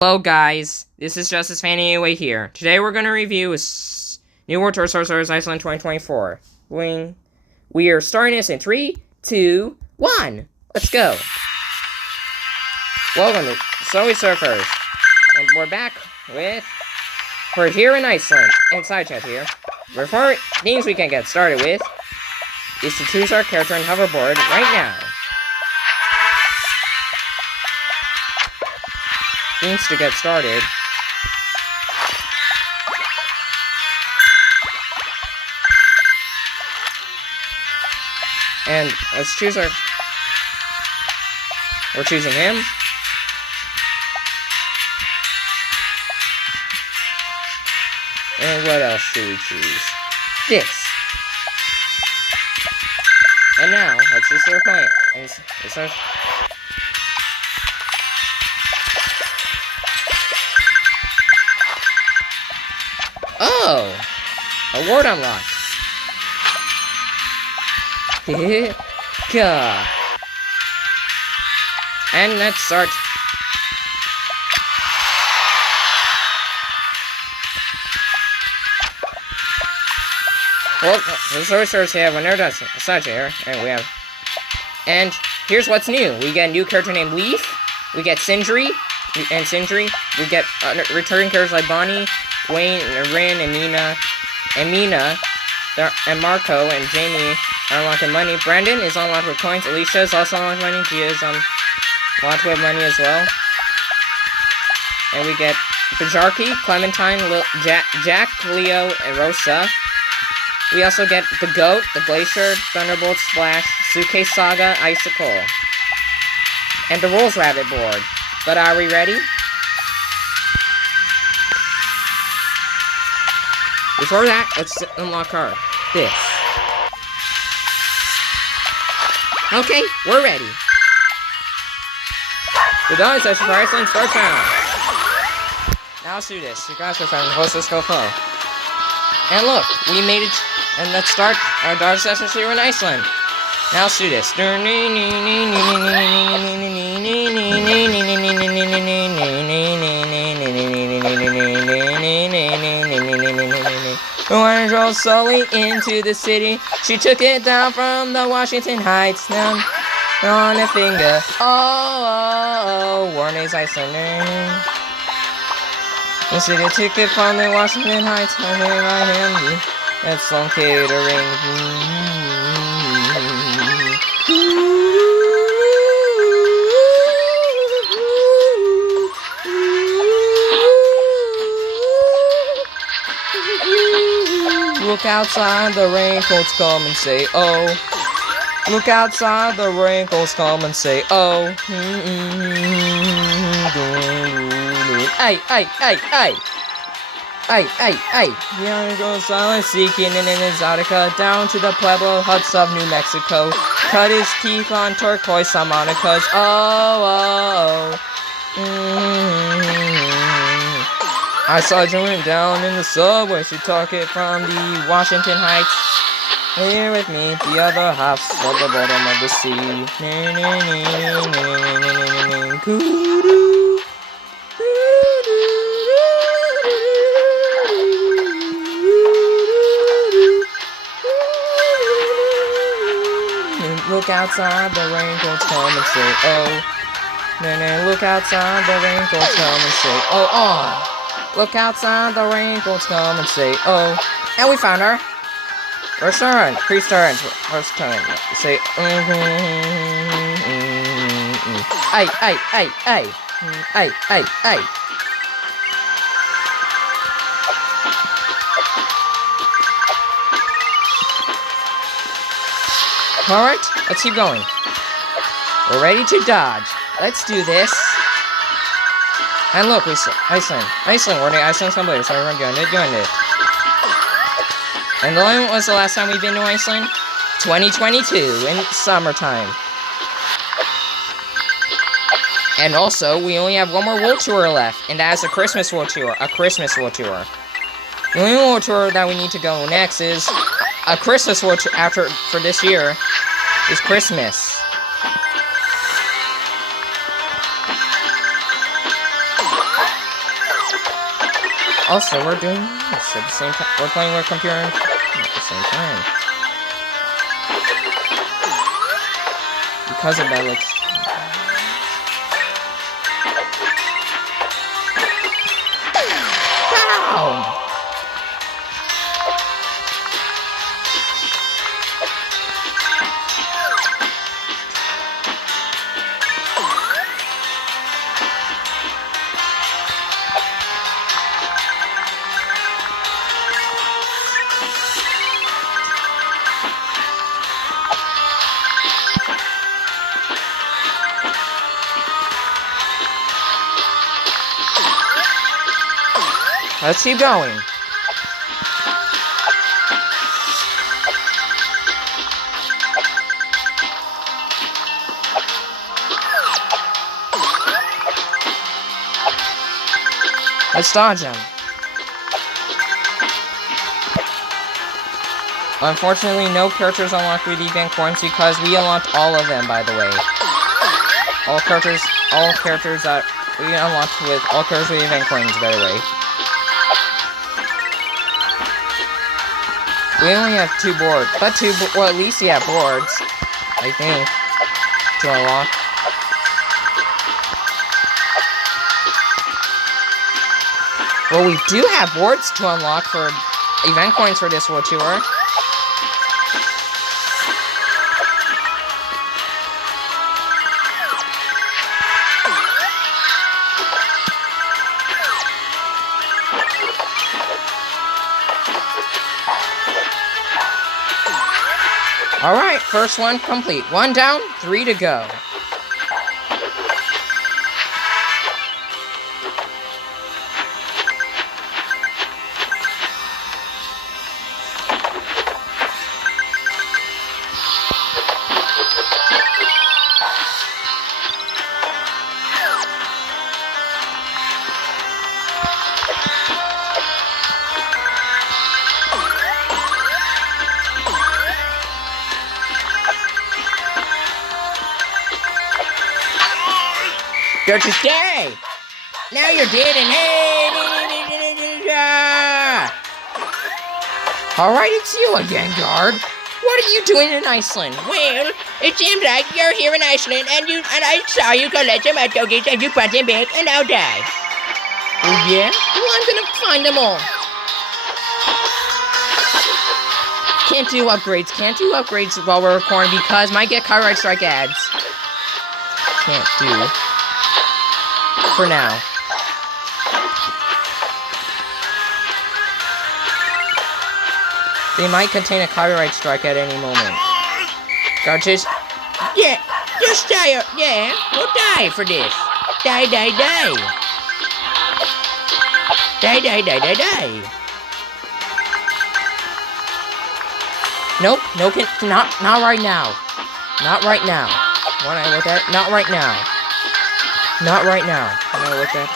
Hello guys, this is Justice Fanny Away here. Today we're going to review New World Tour Surfers Iceland 2024. We are starting this in 3, 2, 1. Let's go. Welcome to Subway Surfers. And we're here in Iceland. And side chat here. Before things we can get started with is to choose our character and hoverboard right now. Things to get started. And let's choose our... We're choosing him. And what else should we choose? This. And now, let's just start playing. Oh! Award unlocked. Gah. And let's start. Well, the sorcerers have when they're done such here, and here's what's new. We get a new character named Leaf. We get Sindri. We get returning characters like Bonnie, Wayne, Rin, and Nina, and Mina, and Marco, and Jamie are unlocked with money. Brandon is unlocked with coins. Alicia is also unlocked with money. Gia is unlocked with money as well. And we get Bajarki, Clementine, Jack, Leo, and Rosa. We also get the Goat, the Glacier, Thunderbolt, Splash, Suitcase Saga, Icicle, and the Rules Rabbit board. But are we ready? Before that, let's unlock our this. Okay, we're ready. The dog session for Iceland starts now. Now let's do this. You guys are from the closest go flow. And look, we made it. And let's start our dog sessions here in Iceland. Now let's do this. The water drove slowly into the city. She took it down from the Washington Heights. Down on a finger. Oh, Warney's Iceland. The city took it from the Washington Heights. And in my hand, that's some catering. Look outside, the raincoats come and say, oh. Look outside, the raincoats come and say, oh. Ay, ay, ay, ay. Ay, ay, ay. Young goes silent, seeking in exotica, down to the Pueblo huts of New Mexico. Cut his teeth on turquoise harmonicas. Oh, oh, I saw Joan down in the subway. She took it from the Washington Heights. Here with me, the other half of the bottom of the sea. Look outside, the raincoats come and say, oh. Look outside, the raincoats come and say, oh, oh. Look outside, the raincoats come and say, oh. And we found her. First turn. First turn. Say, Ay, ay, ay, ay. Ay, ay, ay. Alright, let's keep going. We're ready to dodge. Let's do this. And look, Iceland, we're the Iceland Subway, so we're doing it. And when was the last time we've been to Iceland? 2022, in summertime. And also, we only have one more world tour left, and that is a Christmas world tour. The only world tour that we need to go next is a Christmas world tour for this year is Christmas. Also, we're doing this at the same time. We're playing with computer at the same time. Because of that, let's... Ow! Let's keep going. Let's dodge him. Unfortunately, no characters unlocked with event coins because we unlocked all of them, by the way. All characters that we unlocked with all characters with event coins, by the way. We only have 2 boards, but well, at least we have boards, I think, to unlock. Well, we do have boards to unlock for event coins for this World Tour. Alright, first one complete. 1 down, 3 to go. Don't you stay! Now you're dead and hey! Alright, it's you again, guard. What are you doing in Iceland? Well, it seems like you're here in Iceland and I saw you collect some hot tokens and you brought them back and now die. Oh yeah? Well, I'm gonna find them all. Can't do upgrades while we're recording because might get copyright strike ads. Can't do. For now. They might contain a copyright strike at any moment. Garbage. Yeah, just die. Yeah, we'll die for this. Die. Die. Nope, not right now. Not right now. What I with that? Not right now. Not right now. Can I look at?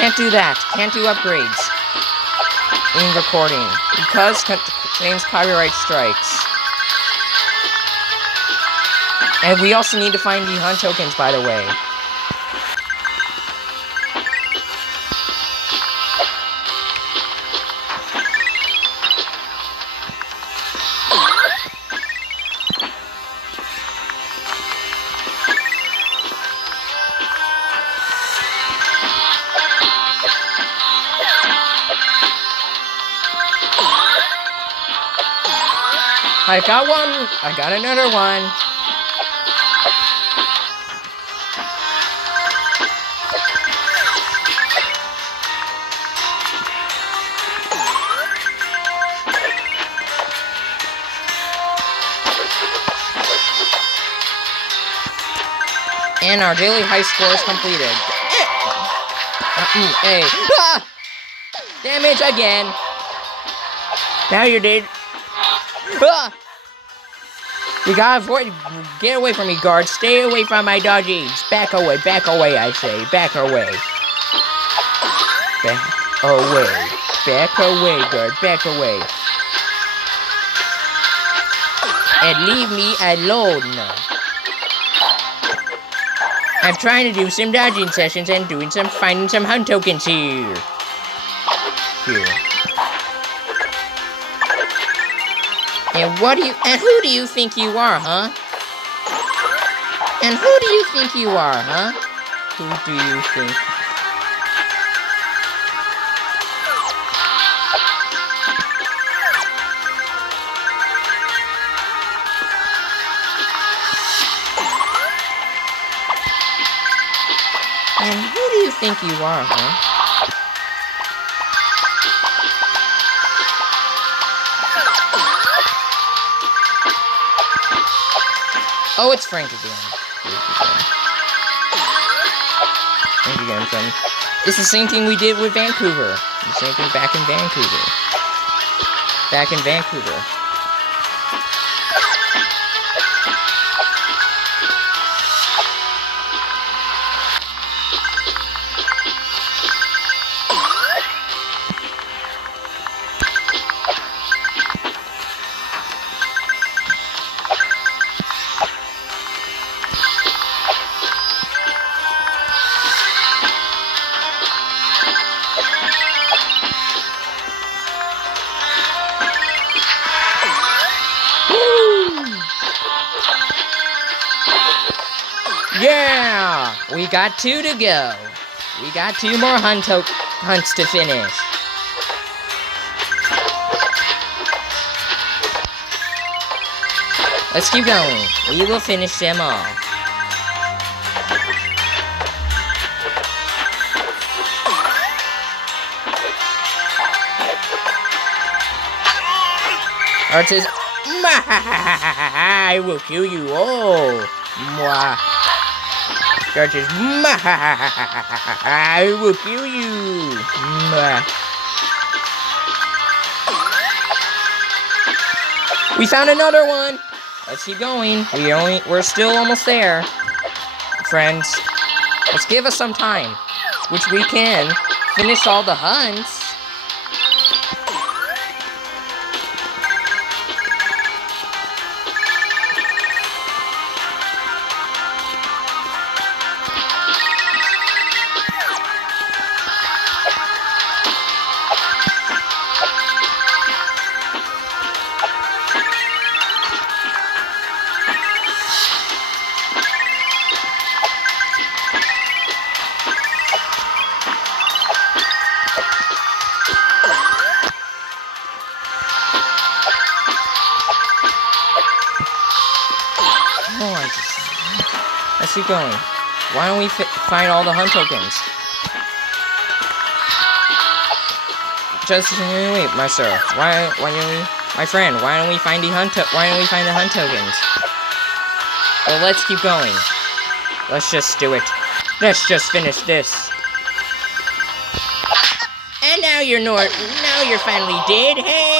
Can't do that. Can't do upgrades in recording because contains copyright strikes. And we also need to find the hunt tokens, by the way. I got one. I got another one. And our daily high score is completed. Hey. Ah! Damage again. Now you're dead. Ah! You gotta avoid. Get away from me, guard. Stay away from my doggies. Back away, I say. Back away. Back away. Back away, guard. Back away. And leave me alone. I'm trying to do some dodging sessions and finding some hunt tokens here. And who do you think you are, huh? And who do you think you are, huh? Who do you think? And who do you think you are, huh? Oh, it's Frank again. Frank again, friend. It's the same thing we did with Vancouver. The same thing back in Vancouver. Back in Vancouver. Yeah! We got 2 to go. We got 2 more hunts to finish. Let's keep going. We will finish them all. Art says, I will kill you all. Mwah. George says, I will kill you. Mwah. We found another one. Let's keep going. We're still almost there, friends. Let's give us some time, which we can finish all the hunts. Let's keep going. Why don't we find all the hunt tokens? Just wait, my sir. Why don't we, my friend? Why don't we find the hunt tokens? Well, let's keep going. Let's just do it. Let's just finish this. And now you're finally dead. Hey,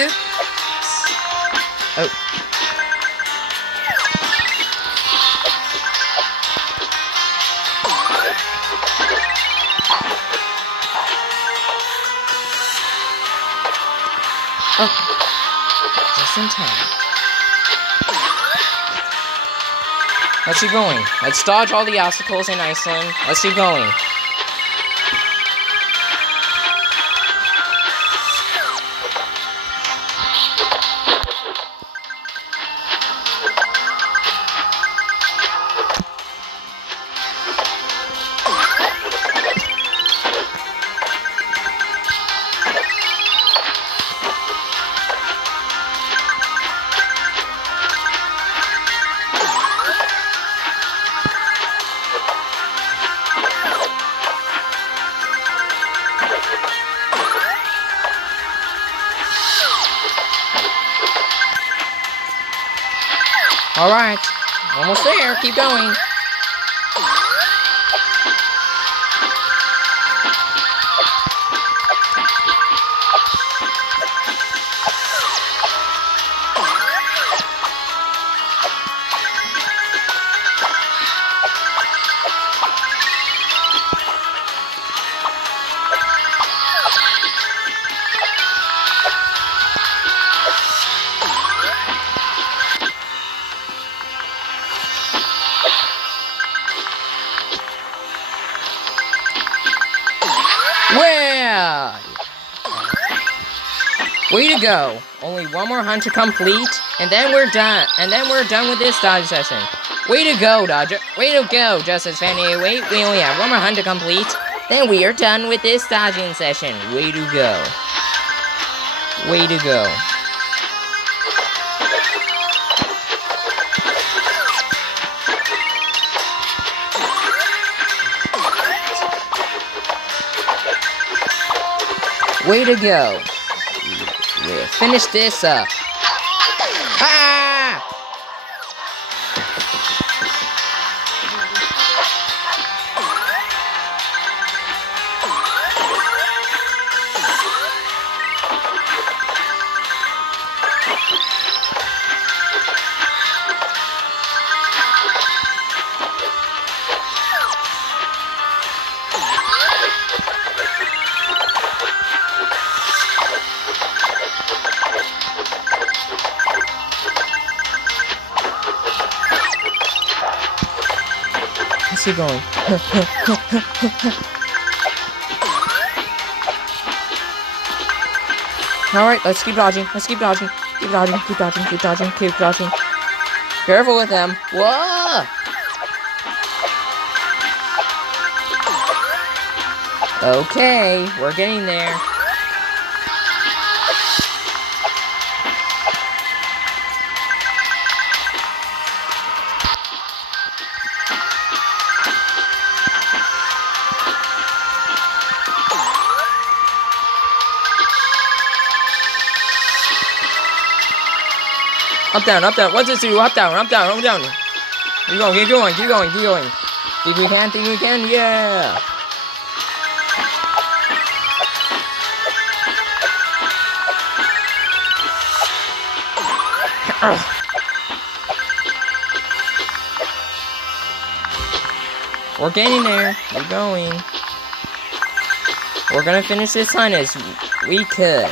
oops. Oh. Oh. Just in time. Let's keep going. Let's dodge all the obstacles in Iceland. Let's keep going. Alright. Almost there. Keep going. Well, way to go. Only one more hunt to complete, and then we're done. And then we're done with this dodge session. Way to go, Dodger. Way to go, Justice Fanny. Wait, we only have one more hunt to complete. Then we are done with this dodging session. Way to go. Way to go. Way to go. Yeah, finish this up. Ah! Let's keep going. Alright, let's keep dodging. Let's keep dodging. Keep dodging, keep dodging, keep dodging, keep dodging. Careful with them. Whoa! Okay, we're getting there. Up, down, up, down. What's this do? Up, down, up, down, up, down. Keep going, keep going, keep going, keep going. Think we can, think we can, yeah. We're getting there. We're going. We're gonna finish this hunt as we could.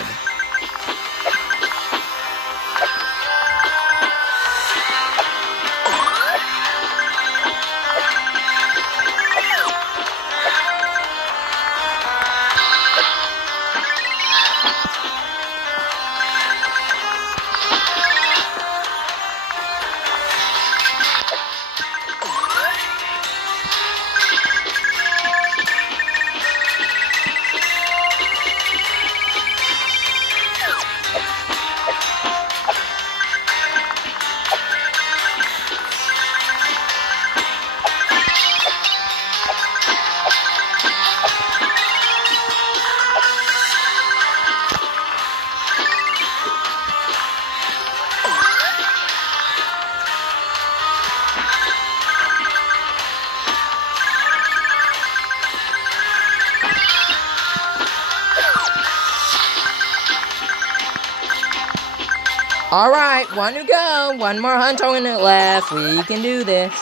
Alright, one to go. One more hunt on it left. We can do this.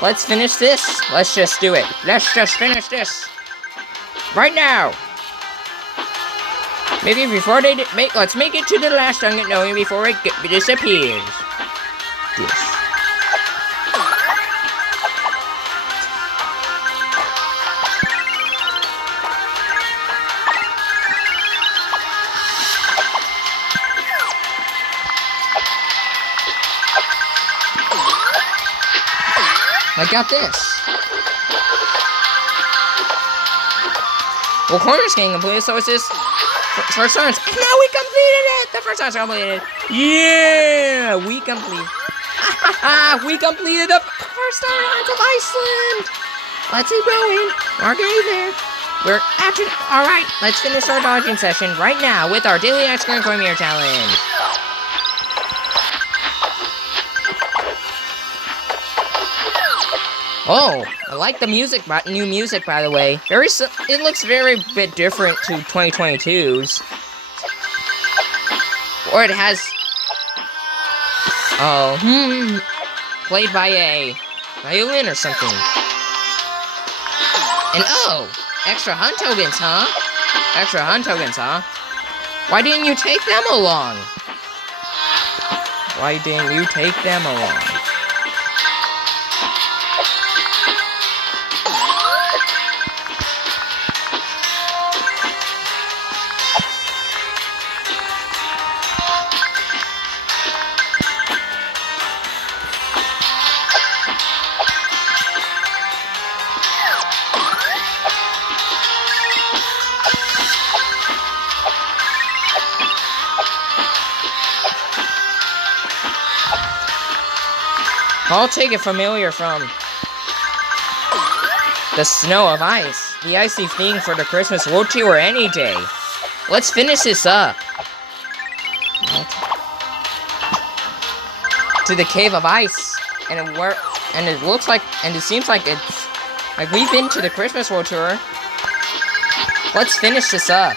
Let's finish this. Let's just do it. Let's just finish this. Right now. Maybe before they let's make it to the last Dungeon knowing before it disappears. This. I got this. Well, corner's getting completed, so it's this first time. And now we completed it! The first time's completed. Yeah! We completed. We completed the first time of Iceland! Let's keep going. We're getting there. We're actually. Alright, let's finish our dodging session right now with our daily ice cream corn mirror challenge. Oh, I like the music, new music, by the way. It looks very bit different to 2022's. Or it has... Oh, played by a violin or something. And oh, extra hunt tokens, huh? Extra hunt tokens, huh? Why didn't you take them along? Why didn't you take them along? I'll take it familiar from the snow of ice, the icy thing for the Christmas World Tour any day. Let's finish this up. To the cave of ice, and it looks like, and it seems like it's like we've been to the Christmas World Tour. Let's finish this up.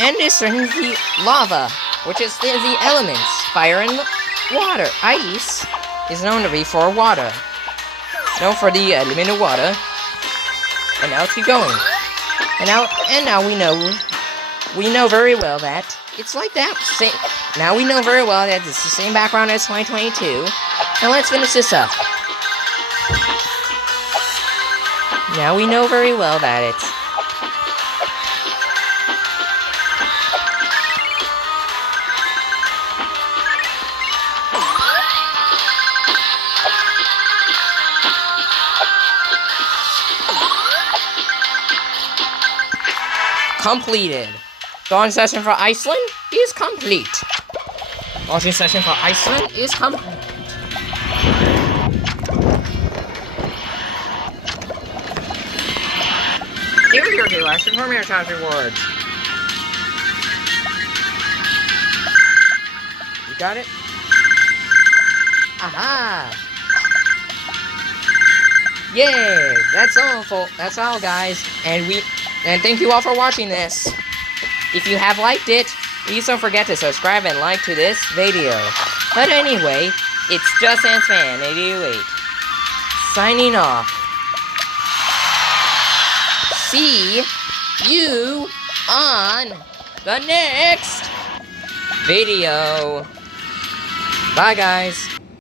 And this is the lava, which is the elements. Fire and water. Ice is known to be for water. It's known for the element of water. And now let's keep going. And now we know very well that it's like that. Now we know very well that it's the same background as 2022. Now let's finish this up. Now we know very well that it's completed. Launch session for Iceland is complete. Launching session for Iceland is complete. Here are your deluxe for Maritime rewards. You got it? Aha! Yay! That's all, guys. And thank you all for watching this. If you have liked it, please don't forget to subscribe and like to this video. But anyway, it's Just Dance Fan 88 signing off. See you on the next video. Bye, guys.